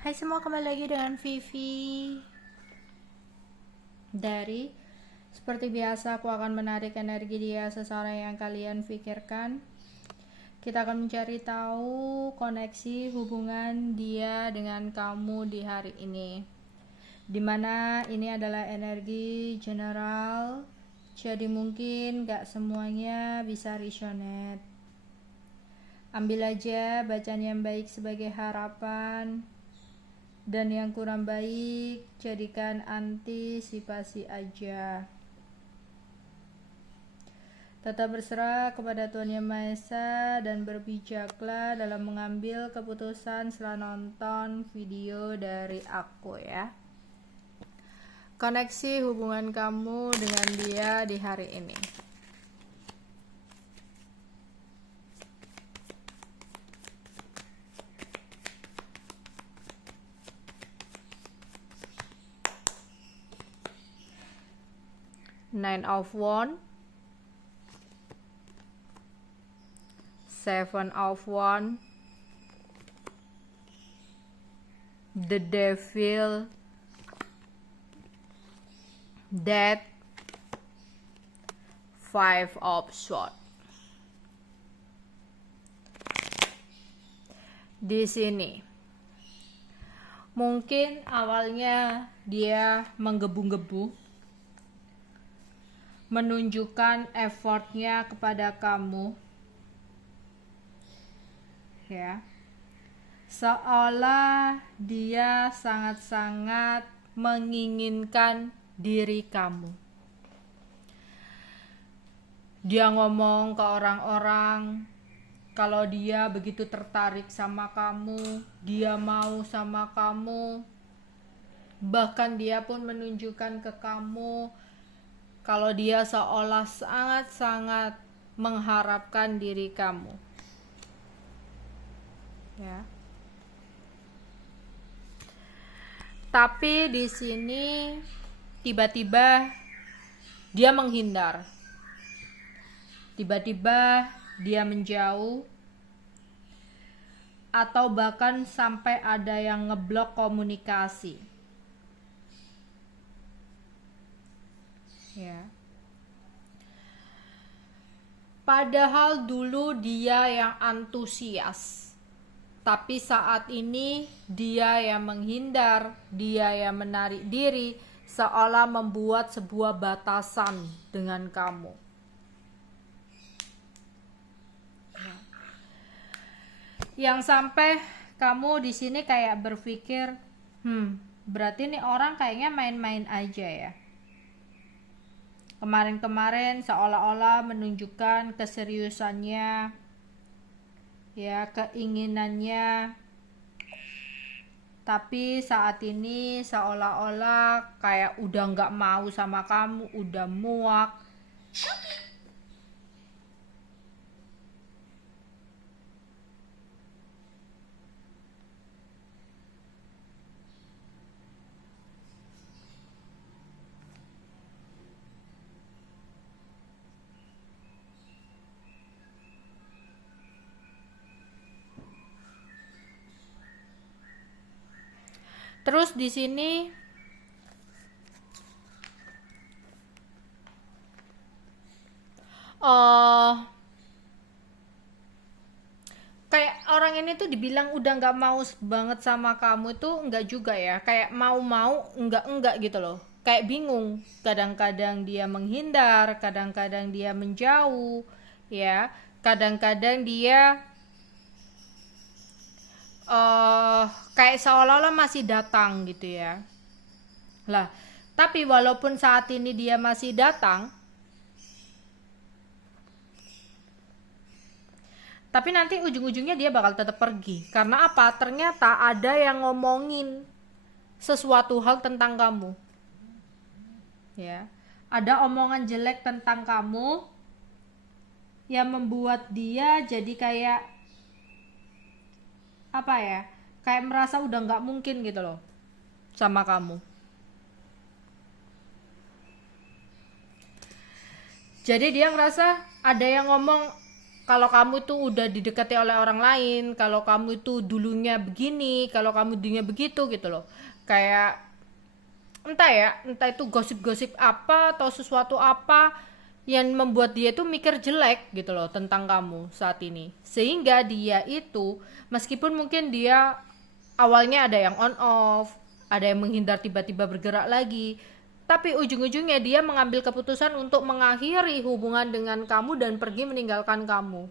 Hai semua, kembali lagi dengan Vivi dari seperti biasa aku akan menarik energi dia seseorang yang kalian pikirkan. Kita akan mencari tahu koneksi hubungan dia dengan kamu di hari ini, dimana ini adalah energi general, jadi mungkin gak semuanya bisa resonate. Ambil aja bacaan yang baik sebagai harapan, dan yang kurang baik jadikan antisipasi aja. Tetap berserah kepada Tuhan Yang Maha Esa dan berbijaklah dalam mengambil keputusan setelah nonton video dari aku ya. Koneksi hubungan kamu dengan dia di hari ini. Nine of Wands, Seven of Wands, the Devil, Death, Five of Swords. Di sini mungkin awalnya dia menggebu-gebu, menunjukkan effortnya kepada kamu ya, seolah dia sangat-sangat menginginkan diri kamu. Dia ngomong ke orang-orang kalau dia begitu tertarik sama kamu, dia mau sama kamu. Bahkan dia pun menunjukkan ke kamu kalau dia seolah sangat-sangat mengharapkan diri kamu. Ya. Tapi di sini tiba-tiba dia menghindar. Tiba-tiba dia menjauh, atau bahkan sampai ada yang ngeblok komunikasi. Ya. Padahal dulu dia yang antusias, tapi saat ini dia yang menghindar, dia yang menarik diri, seolah membuat sebuah batasan dengan kamu. Yang sampai kamu di sini kayak berpikir, berarti nih orang kayaknya main-main aja ya. Kemarin-kemarin seolah-olah menunjukkan keseriusannya, ya, keinginannya, tapi saat ini seolah-olah kayak udah nggak mau sama kamu, udah muak. Terus di sini kayak orang ini tuh dibilang udah nggak mau banget sama kamu itu nggak juga ya, kayak mau-mau enggak gitu loh, kayak bingung. Kadang-kadang dia menghindar, kadang-kadang dia menjauh ya, kadang-kadang dia kayak seolah-olah masih datang gitu ya. Lah, tapi walaupun saat ini dia masih datang, tapi nanti ujung-ujungnya dia bakal tetap pergi. Karena apa? Ternyata ada yang ngomongin sesuatu hal tentang kamu. Ya. Ada omongan jelek tentang kamu yang membuat dia jadi kayak apa ya? Kayak merasa udah nggak mungkin gitu loh sama kamu. Jadi dia ngerasa ada yang ngomong kalau kamu itu udah didekati oleh orang lain, kalau kamu itu dulunya begini, kalau kamu dulunya begitu gitu loh. Kayak entah itu gosip-gosip apa atau sesuatu apa yang membuat dia itu mikir jelek gitu loh tentang kamu saat ini. Sehingga dia itu meskipun mungkin dia awalnya ada yang on off, ada yang menghindar tiba-tiba bergerak lagi, tapi ujung-ujungnya dia mengambil keputusan untuk mengakhiri hubungan dengan kamu dan pergi meninggalkan kamu.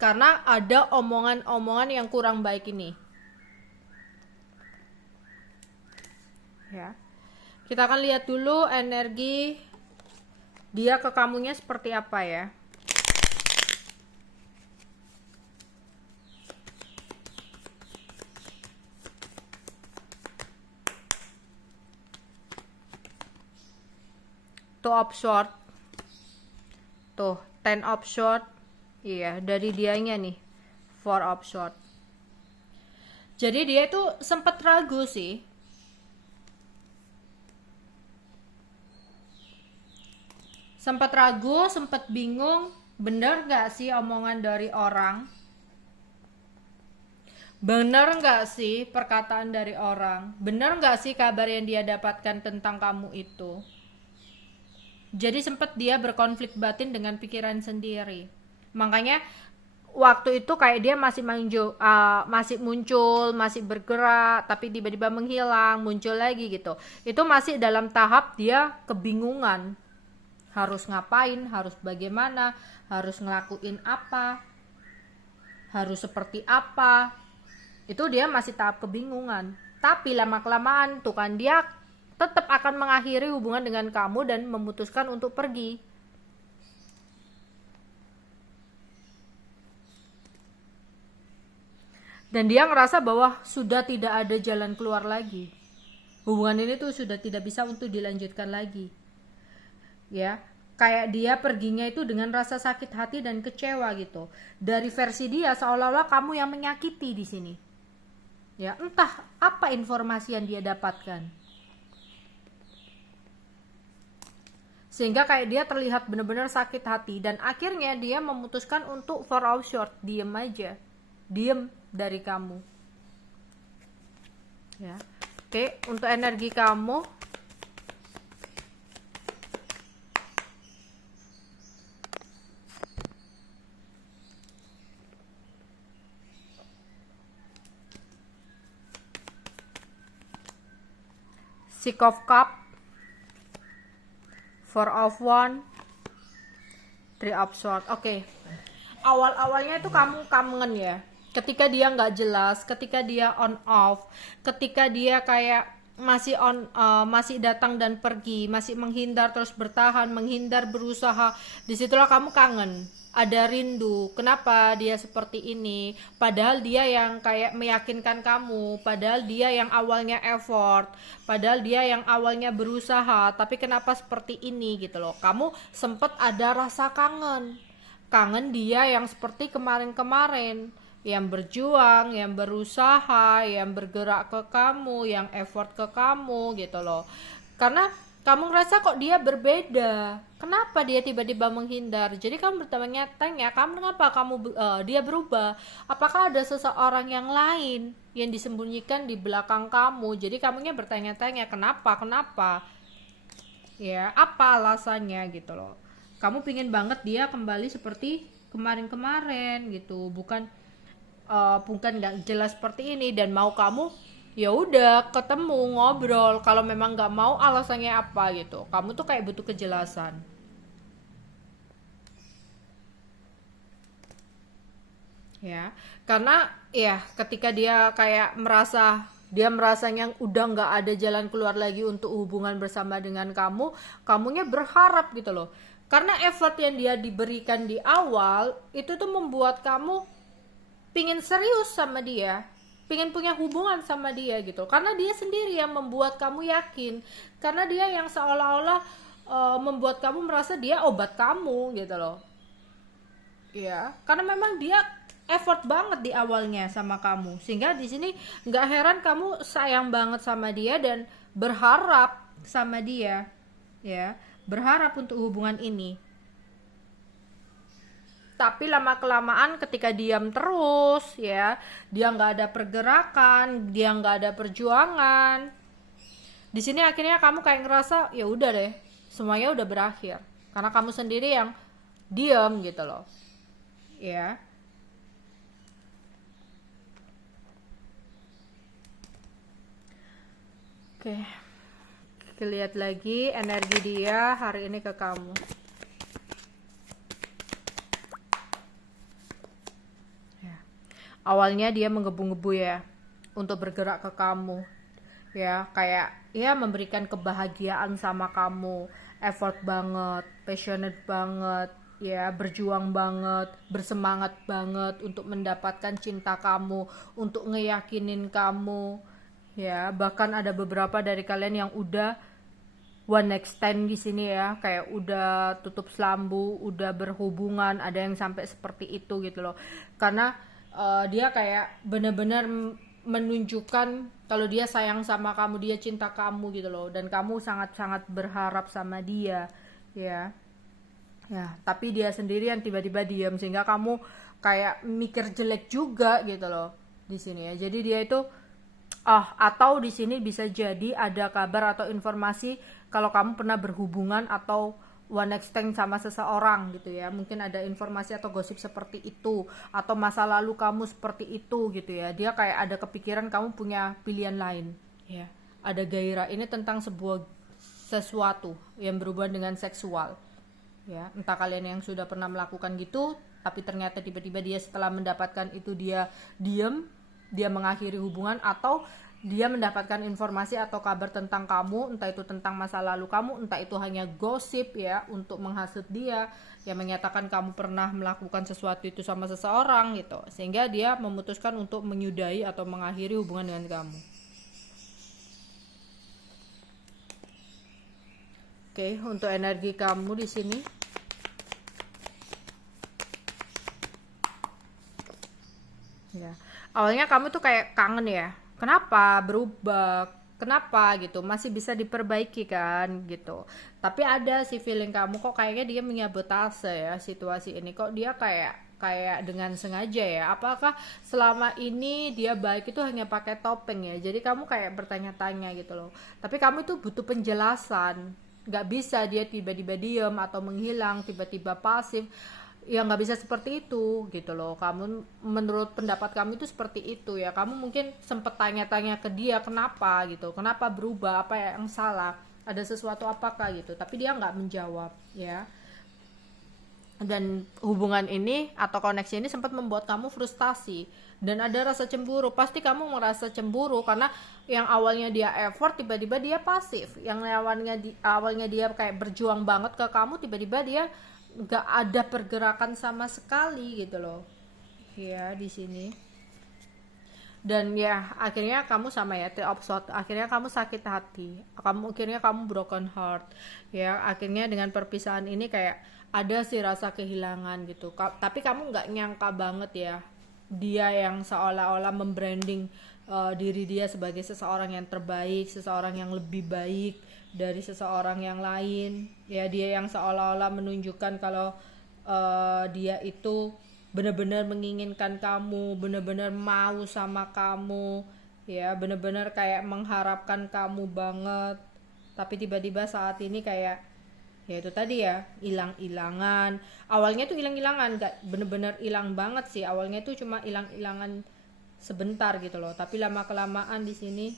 Karena ada omongan-omongan yang kurang baik ini. Ya. Kita akan lihat dulu energi dia ke kamunya seperti apa ya. Two of Swords. Tuh, Ten of Swords. Iya, dari dianya nih. Four of Swords. Jadi dia itu sempat ragu sih. Sempat ragu, sempat bingung, bener gak sih omongan dari orang? Bener gak sih perkataan dari orang? Bener gak sih kabar yang dia dapatkan tentang kamu itu? Jadi sempat dia berkonflik batin dengan pikiran sendiri. Makanya waktu itu kayak dia masih muncul, masih bergerak, tapi tiba-tiba menghilang, muncul lagi gitu. Itu masih dalam tahap dia kebingungan. Harus ngapain, harus bagaimana, harus ngelakuin apa, harus seperti apa. Itu dia masih tahap kebingungan. Tapi lama-kelamaan tuh kan dia tetap akan mengakhiri hubungan dengan kamu dan memutuskan untuk pergi. Dan dia ngerasa bahwa sudah tidak ada jalan keluar lagi. Hubungan ini tuh sudah tidak bisa untuk dilanjutkan lagi. Ya, kayak dia perginya itu dengan rasa sakit hati dan kecewa gitu. Dari versi dia seolah-olah kamu yang menyakiti di sini. Ya, entah apa informasi yang dia dapatkan. Sehingga kayak dia terlihat benar-benar sakit hati dan akhirnya dia memutuskan untuk for out short, diem aja. Diem dari kamu. Ya. Oke, untuk energi kamu Six of Cups, Four of Wands, Three of Swords. Oke. Awal-awalnya itu kamu kangen ya. Ketika dia nggak jelas, ketika dia on off, ketika dia kayak masih datang dan pergi, masih menghindar terus bertahan, menghindar berusaha. Disitulah kamu kangen. Ada rindu, kenapa dia seperti ini, padahal dia yang kayak meyakinkan kamu, padahal dia yang awalnya effort, padahal dia yang awalnya berusaha, tapi kenapa seperti ini gitu loh. Kamu sempet ada rasa kangen dia yang seperti kemarin-kemarin, yang berjuang, yang berusaha, yang bergerak ke kamu, yang effort ke kamu gitu loh. Karena kamu ngerasa kok dia berbeda, kenapa dia tiba-tiba menghindar. Jadi kamu bertanya-tanya, kamu kenapa dia berubah, apakah ada seseorang yang lain yang disembunyikan di belakang kamu. Jadi kamunya bertanya-tanya kenapa ya, apa alasannya gitu loh. Kamu pingin banget dia kembali seperti kemarin-kemarin gitu, bukan nggak jelas seperti ini, dan mau kamu ya udah ketemu ngobrol. Kalau memang nggak mau alasannya apa gitu, kamu tuh kayak butuh kejelasan ya. Karena ya ketika dia kayak merasanya udah nggak ada jalan keluar lagi untuk hubungan bersama dengan kamu, kamunya berharap gitu loh. Karena effort yang dia diberikan di awal itu tuh membuat kamu pingin serius sama dia, pengen punya hubungan sama dia gitu. Karena dia sendiri yang membuat kamu yakin, karena dia yang seolah-olah membuat kamu merasa dia obat kamu gitu loh ya. Karena memang dia effort banget di awalnya sama kamu, sehingga di sini nggak heran kamu sayang banget sama dia dan berharap sama dia ya, berharap untuk hubungan ini. Tapi lama kelamaan ketika diam terus ya, dia nggak ada pergerakan, dia nggak ada perjuangan, di sini akhirnya kamu kayak ngerasa ya udah deh, semuanya udah berakhir karena kamu sendiri yang diam gitu loh ya. Oke, kita lihat lagi energi dia hari ini ke kamu. Awalnya dia menggebu-gebu ya untuk bergerak ke kamu ya, kayak ya memberikan kebahagiaan sama kamu, effort banget, passionate banget ya, berjuang banget, bersemangat banget untuk mendapatkan cinta kamu, untuk ngeyakinin kamu ya. Bahkan ada beberapa dari kalian yang udah one night stand di sini ya, kayak udah tutup selambu, udah berhubungan, ada yang sampai seperti itu gitu loh. Karena dia kayak bener-bener menunjukkan kalau dia sayang sama kamu, dia cinta kamu gitu loh, dan kamu sangat-sangat berharap sama dia ya. Ya, tapi dia sendiri yang tiba-tiba diam sehingga kamu kayak mikir jelek juga gitu loh di sini ya. Jadi dia itu atau di sini bisa jadi ada kabar atau informasi kalau kamu pernah berhubungan atau one night stand sama seseorang gitu ya. Mungkin ada informasi atau gosip seperti itu, atau masa lalu kamu seperti itu gitu ya. Dia kayak ada kepikiran kamu punya pilihan lain ya. Ada gairah ini tentang sesuatu yang berhubungan dengan seksual ya. Entah kalian yang sudah pernah melakukan gitu, tapi ternyata tiba-tiba dia setelah mendapatkan itu dia diam, dia mengakhiri hubungan, atau dia mendapatkan informasi atau kabar tentang kamu, entah itu tentang masa lalu kamu, entah itu hanya gosip ya untuk menghasut dia, yang menyatakan kamu pernah melakukan sesuatu itu sama seseorang gitu, sehingga dia memutuskan untuk menyudahi atau mengakhiri hubungan dengan kamu. Oke, untuk energi kamu di sini. Ya. Awalnya kamu tuh kayak kangen ya. Kenapa berubah? Kenapa gitu? Masih bisa diperbaiki kan gitu. Tapi ada sih feeling kamu kok kayaknya dia menyabotase ya situasi ini. Kok dia kayak dengan sengaja ya? Apakah selama ini dia baik itu hanya pakai topeng ya? Jadi kamu kayak bertanya-tanya gitu loh. Tapi kamu itu butuh penjelasan. Gak bisa dia tiba-tiba diem atau menghilang, tiba-tiba pasif. Ya nggak bisa seperti itu gitu loh. Kamu, menurut pendapat kamu itu seperti itu ya. Kamu mungkin sempet tanya-tanya ke dia kenapa gitu, kenapa berubah, apa yang salah, ada sesuatu apakah gitu, tapi dia nggak menjawab ya. Dan hubungan ini atau koneksi ini sempat membuat kamu frustasi dan ada rasa cemburu. Pasti kamu merasa cemburu karena yang awalnya dia effort tiba-tiba dia pasif, yang awalnya dia kayak berjuang banget ke kamu, tiba-tiba dia nggak ada pergerakan sama sekali gitu loh ya di sini. Dan ya akhirnya kamu sama ya, Three of Swords, akhirnya kamu sakit hati, akhirnya kamu broken heart ya. Akhirnya dengan perpisahan ini kayak ada sih rasa kehilangan gitu. Tapi kamu nggak nyangka banget ya, dia yang seolah-olah membranding diri dia sebagai seseorang yang terbaik, seseorang yang lebih baik dari seseorang yang lain ya. Dia yang seolah-olah menunjukkan kalau dia itu benar-benar menginginkan kamu, benar-benar mau sama kamu ya, benar-benar kayak mengharapkan kamu banget. Tapi tiba-tiba saat ini kayak ya itu tadi ya, hilang-hilangan. Awalnya tuh hilang-hilangan, gak bener-bener hilang banget sih. Awalnya tuh cuma hilang-hilangan sebentar gitu loh, tapi lama-kelamaan di sini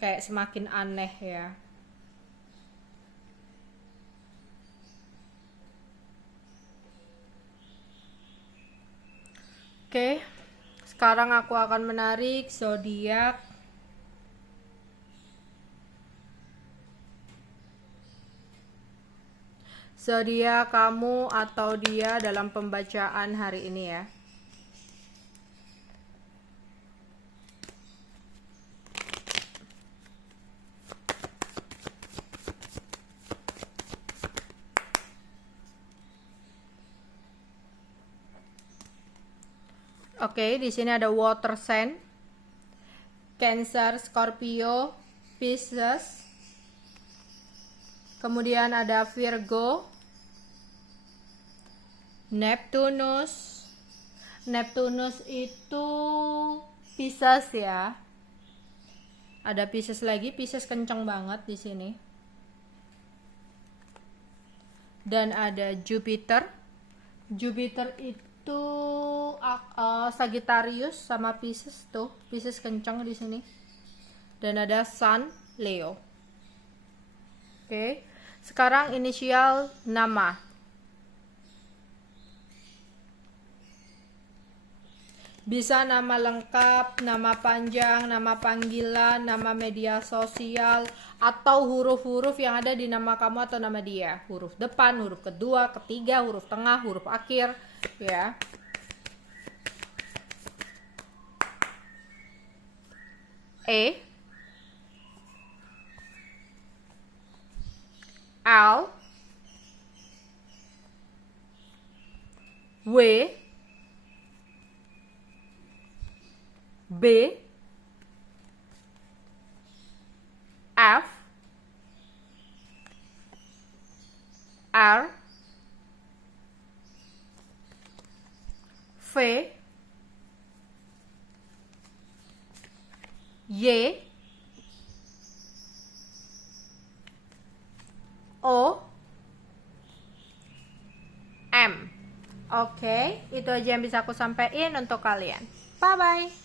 kayak semakin aneh ya. Oke, sekarang aku akan menarik zodiak. Zodiak kamu atau dia dalam pembacaan hari ini ya. Oke, di sini ada water sign, Cancer, Scorpio, Pisces. Kemudian ada Virgo, Neptunus. Neptunus itu Pisces ya. Ada Pisces lagi, Pisces kenceng banget di sini. Dan ada Jupiter. Jupiter itu Sagittarius sama Pisces tuh. Pisces kenceng di sini. Dan ada Sun, Leo. Oke. Sekarang inisial nama. Bisa nama lengkap, nama panjang, nama panggilan, nama media sosial, atau huruf-huruf yang ada di nama kamu atau nama dia. Huruf depan, huruf kedua, ketiga, huruf tengah, huruf akhir, ya. E, L, W, B, F, R, V, Y, O, M. Oke, itu aja yang bisa aku sampaikan untuk kalian. Bye-bye.